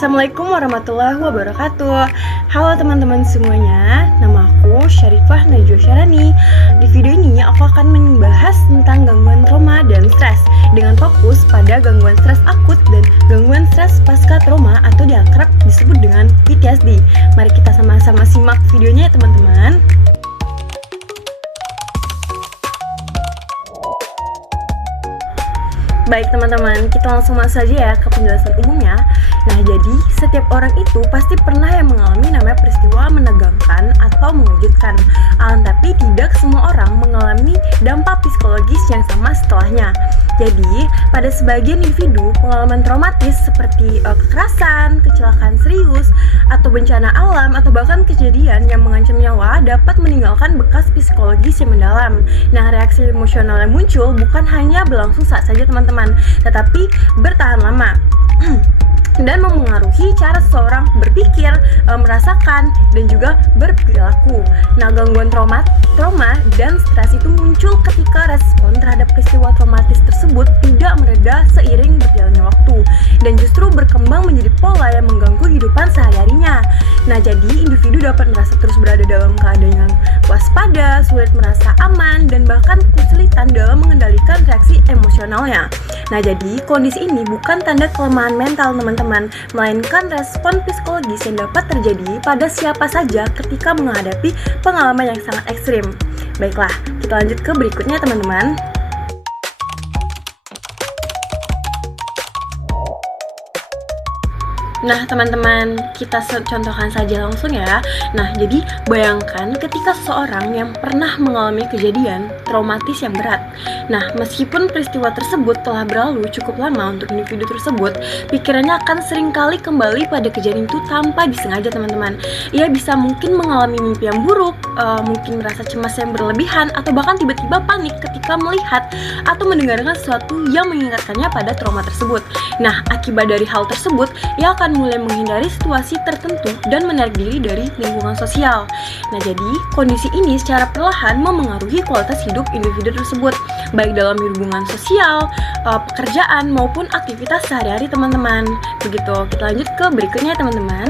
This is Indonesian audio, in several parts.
Assalamualaikum warahmatullahi wabarakatuh. Halo teman-teman semuanya, nama aku Syarifah Najwa Syarani. Di video ini aku akan membahas tentang gangguan trauma dan stres dengan fokus pada gangguan stres akut dan gangguan stres pasca trauma atau diakrab disebut dengan PTSD. Mari kita sama-sama simak videonya ya teman-teman. Baik teman-teman, kita langsung masuk saja ya ke penjelasan umumnya. Nah, jadi setiap orang itu pasti pernah yang mengalami namanya peristiwa menegangkan atau mengejutkan. Tapi tidak semua orang mengalami dampak psikologis yang sama setelahnya. Jadi, pada sebagian individu, pengalaman traumatis seperti kekerasan, kecelakaan serius, atau bencana alam, atau bahkan kejadian yang mengancam nyawa dapat meninggalkan bekas psikologis yang mendalam. Nah, reaksi emosional yang muncul bukan hanya berlangsung saat saja teman-teman, tetapi bertahan lama dan memengaruhi cara seseorang berpikir, merasakan, dan juga berperilaku. Nah, gangguan trauma dan stres itu muncul ketika respon terhadap peristiwa traumatis tersebut tidak mereda seiring berjalannya waktu dan justru berkembang menjadi pola yang mengganggu kehidupan sehari-harinya. Nah, jadi individu dapat merasa terus berada dalam keadaan yang waspada, sulit merasa aman, dan bahkan kesulitan dalam mengendalikan reaksi emosionalnya. Nah, jadi kondisi ini bukan tanda kelemahan mental teman-teman, melainkan respon psikologis yang dapat terjadi pada siapa saja ketika menghadapi pengalaman yang sangat ekstrim. Baiklah, kita lanjut ke berikutnya teman-teman. Nah teman-teman, kita contohkan saja langsung ya. Nah, jadi bayangkan ketika seseorang yang pernah mengalami kejadian traumatis yang berat. Nah, meskipun peristiwa tersebut telah berlalu cukup lama untuk individu tersebut, pikirannya akan seringkali kembali pada kejadian itu tanpa disengaja teman-teman. Ia bisa mungkin mengalami mimpi yang buruk, mungkin merasa cemas yang berlebihan, atau bahkan tiba-tiba panik ketika melihat atau mendengarkan sesuatu yang mengingatkannya pada trauma tersebut. Nah, akibat dari hal tersebut, ia akan mulai menghindari situasi tertentu dan menarik diri dari lingkungan sosial. Nah, jadi kondisi ini secara perlahan memengaruhi kualitas hidup individu tersebut, baik dalam hubungan sosial, pekerjaan, maupun aktivitas sehari-hari teman-teman. Begitu, kita lanjut ke berikutnya teman-teman.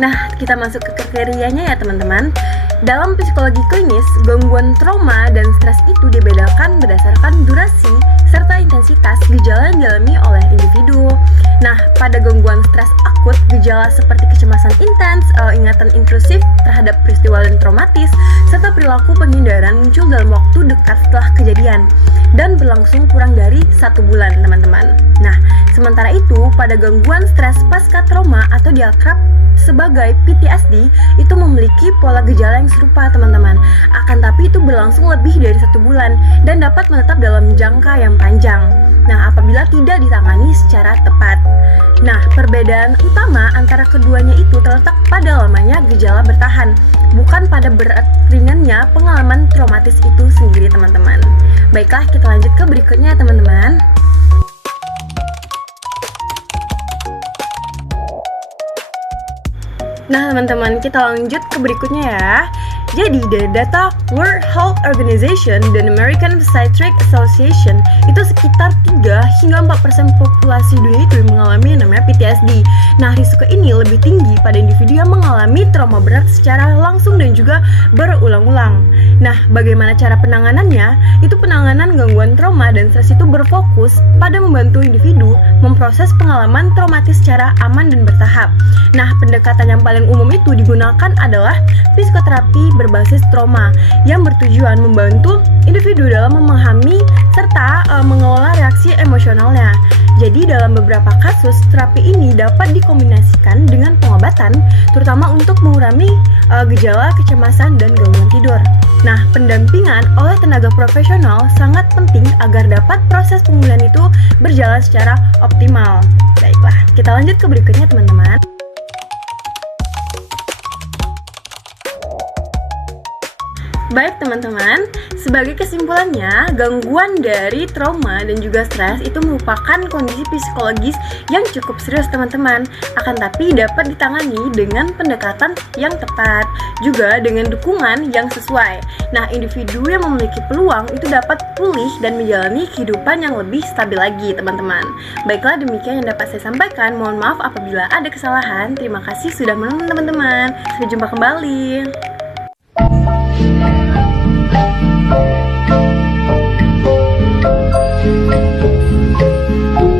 Nah, kita masuk ke kriterianya ya teman-teman. Dalam psikologi klinis, gangguan trauma dan stres itu dibedakan berdasarkan durasi serta intensitas gejala yang dialami oleh individu. Nah, pada gangguan stres akut, gejala seperti kecemasan intens, ingatan intrusif terhadap peristiwa yang traumatis, serta perilaku penghindaran muncul dalam waktu dekat setelah kejadian dan berlangsung kurang dari 1 bulan, teman-teman. Nah, sementara itu, pada gangguan stres pasca trauma atau diakrab sebagai PTSD itu memiliki pola gejala yang serupa teman-teman, akan tapi itu berlangsung lebih dari 1 bulan dan dapat menetap dalam jangka yang panjang. Nah, apabila tidak ditangani secara tepat. Nah, perbedaan utama antara keduanya itu terletak pada lamanya gejala bertahan, bukan pada berat ringannya pengalaman traumatis itu sendiri teman-teman. Baiklah, kita lanjut ke berikutnya teman-teman. Nah teman-teman, kita lanjut ke berikutnya ya. Jadi dari data World Health Organization dan American Psychiatric Association, itu sekitar 3 hingga 4% populasi dunia itu mengalami yang namanya PTSD. Nah, risiko ini lebih tinggi pada individu yang mengalami trauma berat secara langsung dan juga berulang-ulang. Nah, bagaimana cara penanganannya? Itu penanganan gangguan trauma dan stres itu berfokus pada membantu individu memproses pengalaman traumatis secara aman dan bertahap. Nah, pendekatan yang paling umum itu digunakan adalah psikoterapi berbasis trauma yang bertujuan membantu individu dalam memahami serta mengelola reaksi emosionalnya. Jadi dalam beberapa kasus, terapi ini dapat dikombinasikan dengan pengobatan, terutama untuk mengurangi gejala kecemasan dan gangguan tidur. Nah, pendampingan oleh tenaga profesional sangat penting agar dapat proses pemulihan itu berjalan secara optimal. Baiklah, kita lanjut ke berikutnya teman-teman. Baik teman-teman, sebagai kesimpulannya, gangguan dari trauma dan juga stres itu merupakan kondisi psikologis yang cukup serius teman-teman. Akan tapi dapat ditangani dengan pendekatan yang tepat, juga dengan dukungan yang sesuai. Nah, individu yang memiliki peluang itu dapat pulih dan menjalani kehidupan yang lebih stabil lagi teman-teman. Baiklah, demikian yang dapat saya sampaikan. Mohon maaf apabila ada kesalahan. Terima kasih sudah menonton teman-teman. Sampai jumpa kembali. Thank you.